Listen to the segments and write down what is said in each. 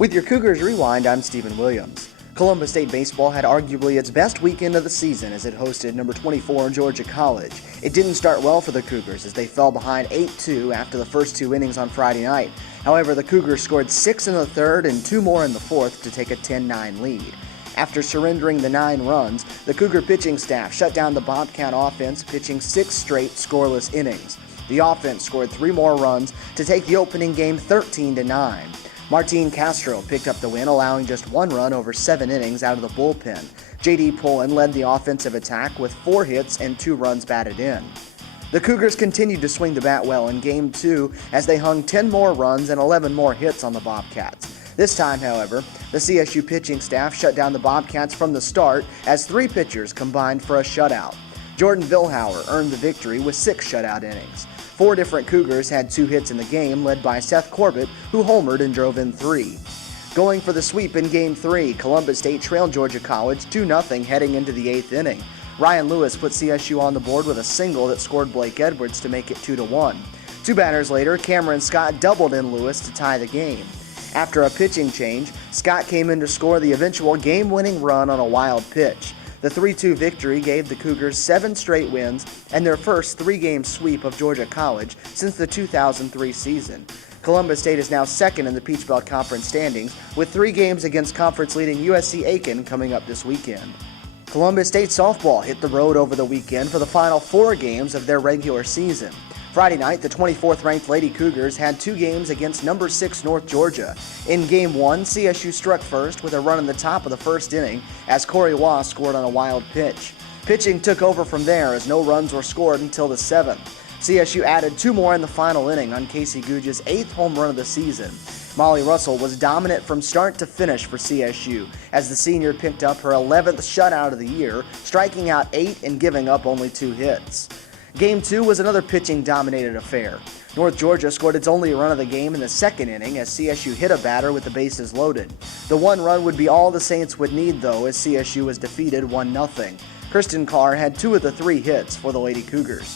With your Cougars Rewind, I'm Stephen Williams. Columbus State baseball had arguably its best weekend of the season as it hosted number 24 Georgia College. It didn't start well for the Cougars as they fell behind 8-2 after the first two innings on Friday night. However, the Cougars scored 6 in the third and 2 more in the fourth to take a 10-9 lead. After surrendering the 9 runs, the Cougar pitching staff shut down the Bobcat offense, pitching 6 straight scoreless innings. The offense scored 3 more runs to take the opening game 13-9. Martin Castro picked up the win, allowing just 1 run over 7 innings out of the bullpen. J.D. Pullen led the offensive attack with 4 hits and 2 runs batted in. The Cougars continued to swing the bat well in Game 2 as they hung 10 more runs and 11 more hits on the Bobcats. This time, however, the CSU pitching staff shut down the Bobcats from the start as 3 pitchers combined for a shutout. Jordan Vilhauer earned the victory with 6 shutout innings. 4 different Cougars had 2 hits in the game, led by Seth Corbett, who homered and drove in 3. Going for the sweep in Game 3, Columbus State trailed Georgia College 2-0 heading into the 8th inning. Ryan Lewis put CSU on the board with a single that scored Blake Edwards to make it 2-1. 2 batters later, Cameron Scott doubled in Lewis to tie the game. After a pitching change, Scott came in to score the eventual game-winning run on a wild pitch. The 3-2 victory gave the Cougars 7 straight wins and their first 3-game sweep of Georgia College since the 2003 season. Columbus State is now second in the Peach Belt Conference standings, with 3 games against conference-leading USC-Aiken coming up this weekend. Columbus State softball hit the road over the weekend for the final 4 games of their regular season. Friday night, the 24th-ranked Lady Cougars had 2 games against number 6 North Georgia. In Game 1, CSU struck first with a run in the top of the first inning as Corey Waugh scored on a wild pitch. Pitching took over from there as no runs were scored until the 7th. CSU added 2 more in the final inning on Casey Guge's 8th home run of the season. Molly Russell was dominant from start to finish for CSU as the senior picked up her 11th shutout of the year, striking out 8 and giving up only 2 hits. Game 2 was another pitching-dominated affair. North Georgia scored its only run of the game in the 2nd inning as CSU hit a batter with the bases loaded. The 1 run would be all the Saints would need, though, as CSU was defeated 1-0. Kristen Carr had 2 of the 3 hits for the Lady Cougars.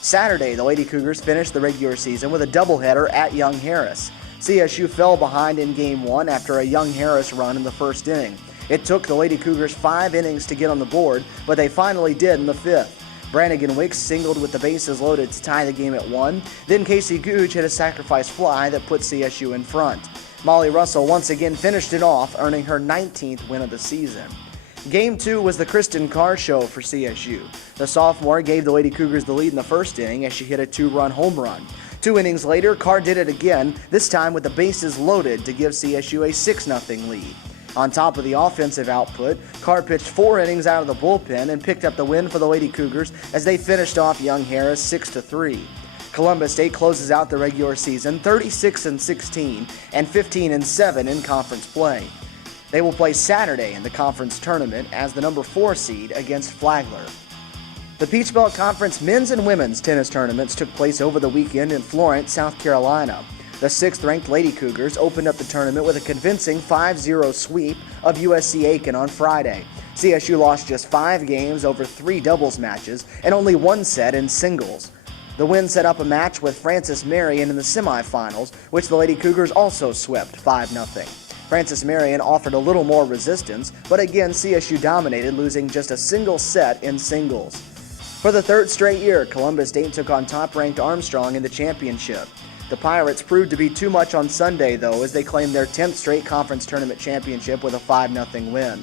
Saturday, the Lady Cougars finished the regular season with a doubleheader at Young Harris. CSU fell behind in Game 1 after a Young Harris run in the first inning. It took the Lady Cougars 5 innings to get on the board, but they finally did in the 5th. Brannigan Wicks singled with the bases loaded to tie the game at 1. Then Casey Guge hit a sacrifice fly that put CSU in front. Molly Russell once again finished it off, earning her 19th win of the season. Game 2 was the Kristen Carr show for CSU. The sophomore gave the Lady Cougars the lead in the first inning as she hit a 2-run home run. 2 innings later, Carr did it again, this time with the bases loaded to give CSU a 6-0 lead. On top of the offensive output, Carr pitched 4 innings out of the bullpen and picked up the win for the Lady Cougars as they finished off Young Harris 6-3. Columbus State closes out the regular season 36-16 and 15-7 in conference play. They will play Saturday in the conference tournament as the number 4 seed against Flagler. The Peach Belt Conference men's and women's tennis tournaments took place over the weekend in Florence, South Carolina. The 6th-ranked Lady Cougars opened up the tournament with a convincing 5-0 sweep of USC-Aiken on Friday. CSU lost just 5 games over 3 doubles matches and only 1 set in singles. The win set up a match with Frances Marion in the semifinals, which the Lady Cougars also swept 5-0. Frances Marion offered a little more resistance, but again CSU dominated, losing just a single set in singles. For the 3rd straight year, Columbus State took on top-ranked Armstrong in the championship. The Pirates proved to be too much on Sunday, though, as they claimed their 10th straight conference tournament championship with a 5-0 win.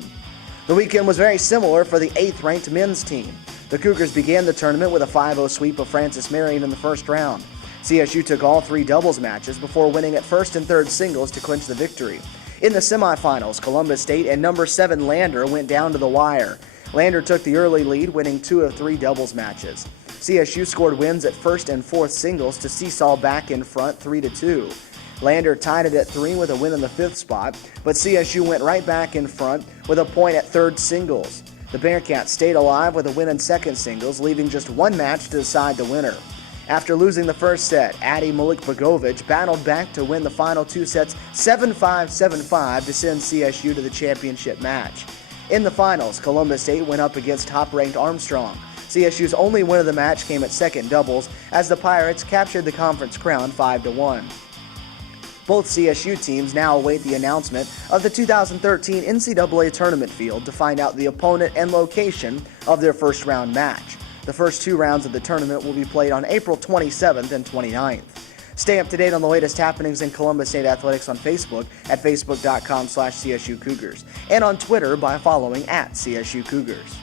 The weekend was very similar for the 8th-ranked men's team. The Cougars began the tournament with a 5-0 sweep of Frances Marion in the first round. CSU took all 3 doubles matches before winning at first and third singles to clinch the victory. In the semifinals, Columbus State and number 7 Lander went down to the wire. Lander took the early lead, winning 2 of 3 doubles matches. CSU scored wins at first and fourth singles to seesaw back in front 3-2. Lander tied it at 3 with a win in the 5th spot, but CSU went right back in front with a point at third singles. The Bearcats stayed alive with a win in second singles, leaving just 1 match to decide the winner. After losing the first set, Adi Malik-Begovic battled back to win the final 2 sets 7-5, 7-5 to send CSU to the championship match. In the finals, Columbus State went up against top-ranked Armstrong. CSU's only win of the match came at second doubles as the Pirates captured the conference crown 5-1. Both CSU teams now await the announcement of the 2013 NCAA tournament field to find out the opponent and location of their first-round match. The first 2 rounds of the tournament will be played on April 27th and 29th. Stay up to date on the latest happenings in Columbus State Athletics on Facebook at facebook.com/CSU Cougars and on Twitter by following @CSU Cougars.